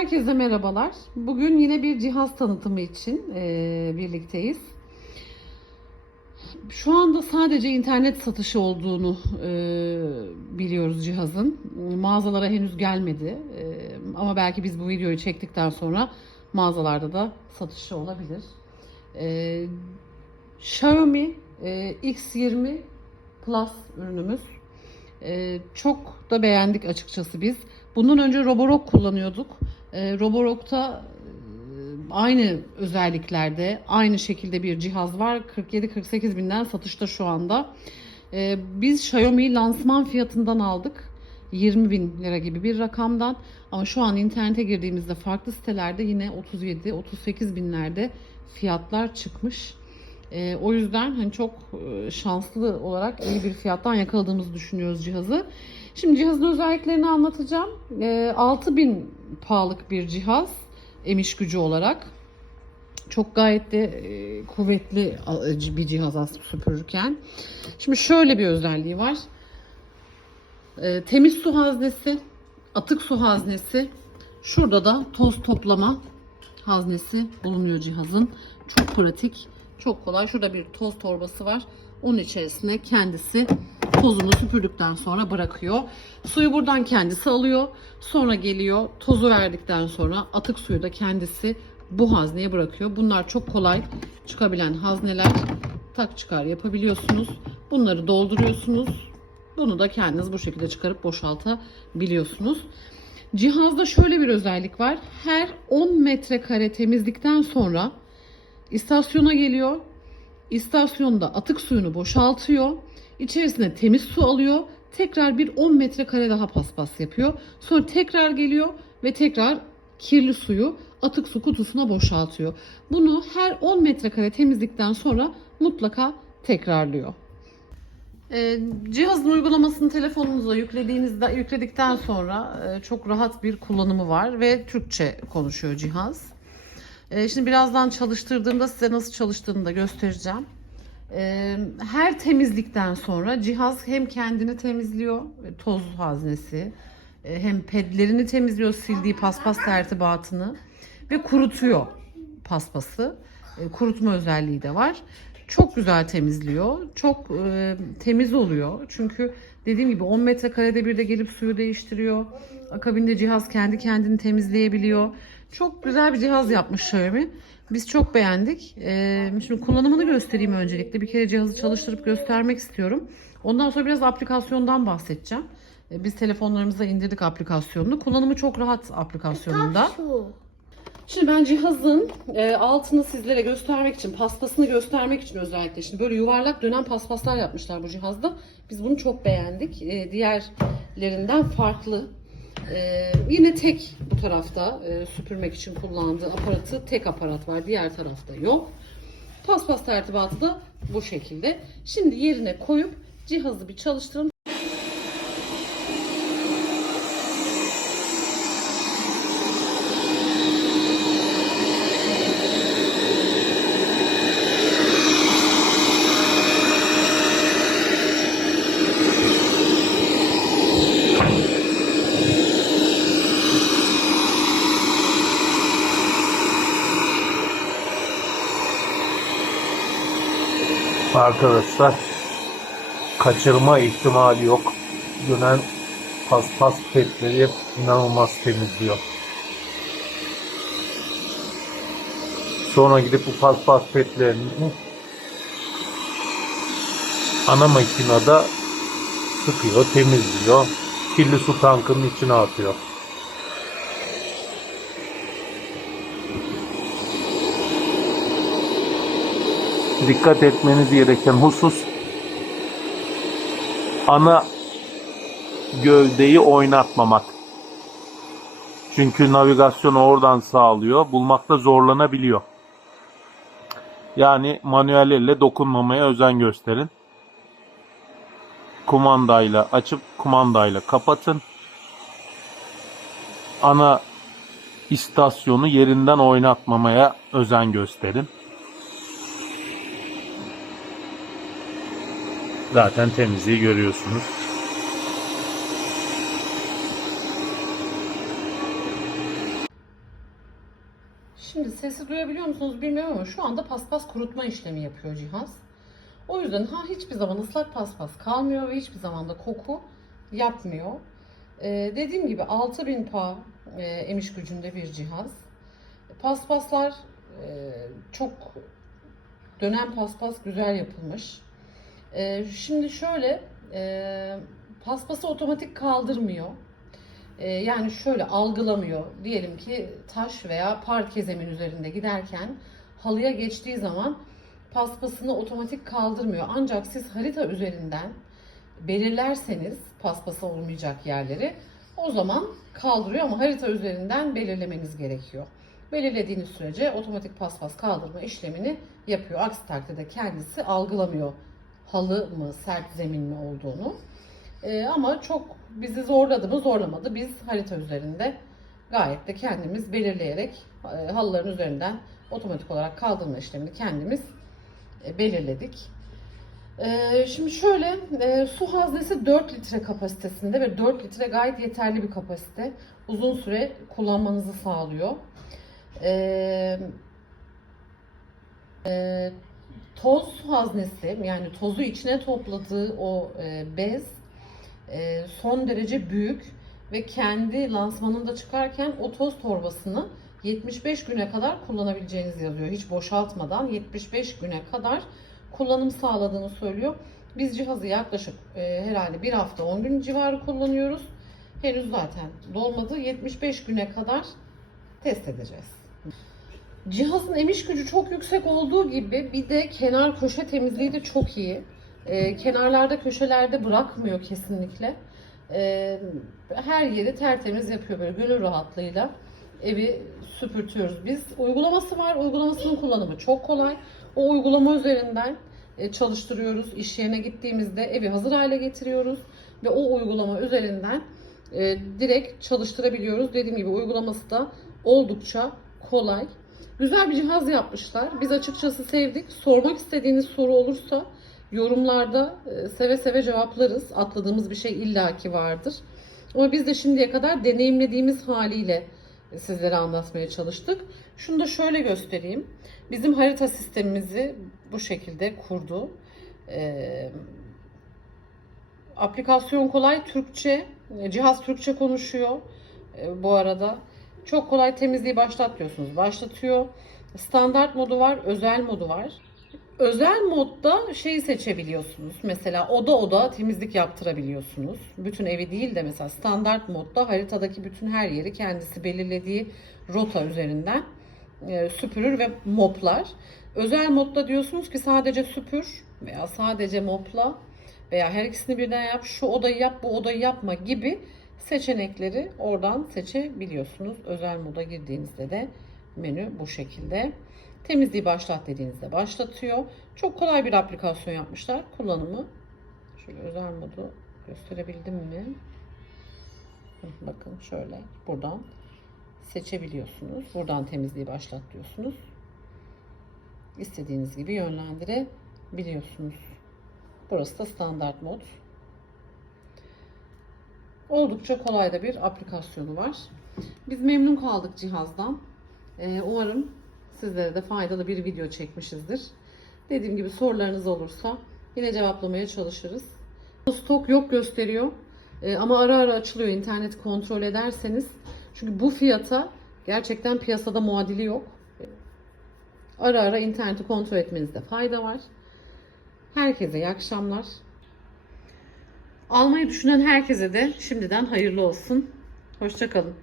Herkese merhabalar. Bugün yine bir cihaz tanıtımı için e, birlikteyiz. Şu anda sadece internet satışı olduğunu e, biliyoruz cihazın. Mağazalara henüz gelmedi. E, ama belki biz bu videoyu çektikten sonra mağazalarda da satışı olabilir. E, Xiaomi e, X20 Plus ürünümüz. E, çok da beğendik açıkçası biz. Bundan önce Roborock kullanıyorduk. E, Roborock'ta aynı özelliklerde, aynı şekilde bir cihaz var. 47-48 binden satışta şu anda. E, biz Xiaomi'yi lansman fiyatından aldık. 20 bin lira gibi bir rakamdan. Ama şu an internete girdiğimizde farklı sitelerde yine 37-38 binlerde fiyatlar çıkmış. E, o yüzden hani çok e, şanslı olarak iyi bir fiyattan yakaladığımızı düşünüyoruz cihazı. Şimdi cihazın özelliklerini anlatacağım. E, 6000 pahalık bir cihaz emiş gücü olarak. Çok gayet de e, kuvvetli bir cihaz aslında süpürürken. Şimdi şöyle bir özelliği var. E, temiz su haznesi, atık su haznesi. Şurada da toz toplama haznesi bulunuyor cihazın. Çok pratik, çok kolay. Şurada bir toz torbası var. Onun içerisine kendisi tozunu süpürdükten sonra bırakıyor. Suyu buradan kendisi alıyor. Sonra geliyor tozu verdikten sonra atık suyu da kendisi bu hazneye bırakıyor. Bunlar çok kolay çıkabilen hazneler. Tak çıkar yapabiliyorsunuz. Bunları dolduruyorsunuz. Bunu da kendiniz bu şekilde çıkarıp boşaltabiliyorsunuz. Cihazda şöyle bir özellik var. Her 10 metrekare temizlikten sonra istasyona geliyor. İstasyonda atık suyunu boşaltıyor. İçerisine temiz su alıyor. Tekrar bir 10 metrekare daha paspas yapıyor. Sonra tekrar geliyor ve tekrar kirli suyu atık su kutusuna boşaltıyor. Bunu her 10 metrekare temizlikten sonra mutlaka tekrarlıyor. Ee, cihazın uygulamasını telefonunuza yüklediğinizde yükledikten sonra e, çok rahat bir kullanımı var ve Türkçe konuşuyor cihaz. Ee, şimdi birazdan çalıştırdığımda size nasıl çalıştığını da göstereceğim. Her temizlikten sonra cihaz hem kendini temizliyor, toz haznesi, hem pedlerini temizliyor, sildiği paspas tertibatını ve kurutuyor paspası. Kurutma özelliği de var. Çok güzel temizliyor. Çok temiz oluyor. Çünkü dediğim gibi 10 metrekarede bir de gelip suyu değiştiriyor. Akabinde cihaz kendi kendini temizleyebiliyor. Çok güzel bir cihaz yapmış Xiaomi. Biz çok beğendik. E, şimdi kullanımını göstereyim öncelikle. Bir kere cihazı çalıştırıp göstermek istiyorum. Ondan sonra biraz aplikasyondan bahsedeceğim. E, Biz telefonlarımıza indirdik aplikasyonunu. Kullanımı çok rahat aplikasyonunda. Su. Şimdi ben cihazın e, altını sizlere göstermek için, paspasını göstermek için özellikle şimdi böyle yuvarlak dönen paspaslar yapmışlar bu cihazda. Biz bunu çok beğendik. E, diğerlerinden farklı. E, yine tek bu tarafta e, süpürmek için kullandığı aparatı tek aparat var. Diğer tarafta yok. Paspas tertibatı da bu şekilde. Şimdi yerine koyup cihazı bir çalıştırın. Arkadaşlar kaçırma ihtimali yok. Dönen paspas petleri inanılmaz temizliyor. Sonra gidip bu paspas petlerini ana makinede sıkıyor, temizliyor. Kirli su tankının içine atıyor. Dikkat etmeniz gereken husus ana gövdeyi oynatmamak. Çünkü navigasyonu oradan sağlıyor. Bulmakta zorlanabiliyor. Yani manuel elle dokunmamaya özen gösterin. Kumandayla açıp kumandayla kapatın. Ana istasyonu yerinden oynatmamaya özen gösterin. Zaten temizliği görüyorsunuz. Şimdi sesi duyabiliyor musunuz bilmiyorum ama şu anda paspas kurutma işlemi yapıyor cihaz. O yüzden ha hiçbir zaman ıslak paspas kalmıyor ve hiçbir zaman da koku yapmıyor. Ee, dediğim gibi 6000 pa e, emiş gücünde bir cihaz. Paspaslar e, çok dönem paspas güzel yapılmış. Ee, şimdi şöyle e, paspası otomatik kaldırmıyor. Ee, yani şöyle algılamıyor. Diyelim ki taş veya parke zemin üzerinde giderken halıya geçtiği zaman paspasını otomatik kaldırmıyor. Ancak siz harita üzerinden belirlerseniz paspası olmayacak yerleri o zaman kaldırıyor ama harita üzerinden belirlemeniz gerekiyor. Belirlediğiniz sürece otomatik paspas kaldırma işlemini yapıyor. Aksi takdirde kendisi algılamıyor halı mı sert zemin mi olduğunu. Ee, ama çok bizi zorladı mı zorlamadı. Biz harita üzerinde gayet de kendimiz belirleyerek e, halıların üzerinden otomatik olarak kaldırma işlemini kendimiz e, belirledik. Ee, şimdi şöyle e, su haznesi 4 litre kapasitesinde ve 4 litre gayet yeterli bir kapasite. Uzun süre kullanmanızı sağlıyor. Ee, e, toz haznesi yani tozu içine topladığı o e, bez e, son derece büyük ve kendi lansmanında çıkarken o toz torbasını 75 güne kadar kullanabileceğiniz yazıyor. Hiç boşaltmadan 75 güne kadar kullanım sağladığını söylüyor. Biz cihazı yaklaşık e, herhalde bir hafta 10 gün civarı kullanıyoruz. Henüz zaten dolmadı. 75 güne kadar test edeceğiz. Cihazın emiş gücü çok yüksek olduğu gibi bir de kenar köşe temizliği de çok iyi. Ee, kenarlarda köşelerde bırakmıyor kesinlikle. Ee, her yeri tertemiz yapıyor böyle gönül rahatlığıyla. Evi süpürtüyoruz. Biz uygulaması var. Uygulamasının kullanımı çok kolay. O uygulama üzerinden e, çalıştırıyoruz. İş yerine gittiğimizde evi hazır hale getiriyoruz ve o uygulama üzerinden e, direkt çalıştırabiliyoruz. Dediğim gibi uygulaması da oldukça kolay. Güzel bir cihaz yapmışlar. Biz açıkçası sevdik. Sormak istediğiniz soru olursa yorumlarda e, seve seve cevaplarız. Atladığımız bir şey illaki vardır. Ama biz de şimdiye kadar deneyimlediğimiz haliyle sizlere anlatmaya çalıştık. Şunu da şöyle göstereyim. Bizim harita sistemimizi bu şekilde kurdu. Ee, aplikasyon kolay, Türkçe. Cihaz Türkçe konuşuyor e, bu arada. Çok kolay temizliği başlat diyorsunuz. Başlatıyor. Standart modu var, özel modu var. Özel modda şeyi seçebiliyorsunuz. Mesela oda oda temizlik yaptırabiliyorsunuz. Bütün evi değil de mesela standart modda haritadaki bütün her yeri kendisi belirlediği rota üzerinden e, süpürür ve moplar. Özel modda diyorsunuz ki sadece süpür veya sadece mopla veya her ikisini birden yap, şu odayı yap, bu odayı yapma gibi seçenekleri oradan seçebiliyorsunuz. Özel moda girdiğinizde de menü bu şekilde. Temizliği başlat dediğinizde başlatıyor. Çok kolay bir aplikasyon yapmışlar. Kullanımı şöyle özel modu gösterebildim mi? Bakın şöyle buradan seçebiliyorsunuz. Buradan temizliği başlat diyorsunuz. İstediğiniz gibi yönlendirebiliyorsunuz. Burası da standart mod. Oldukça kolay da bir aplikasyonu var. Biz memnun kaldık cihazdan. Ee, umarım sizlere de faydalı bir video çekmişizdir. Dediğim gibi sorularınız olursa yine cevaplamaya çalışırız. Stok yok gösteriyor. Ee, ama ara ara açılıyor internet kontrol ederseniz. Çünkü bu fiyata gerçekten piyasada muadili yok. Ara ara interneti kontrol etmenizde fayda var. Herkese iyi akşamlar. Almayı düşünen herkese de şimdiden hayırlı olsun. Hoşçakalın.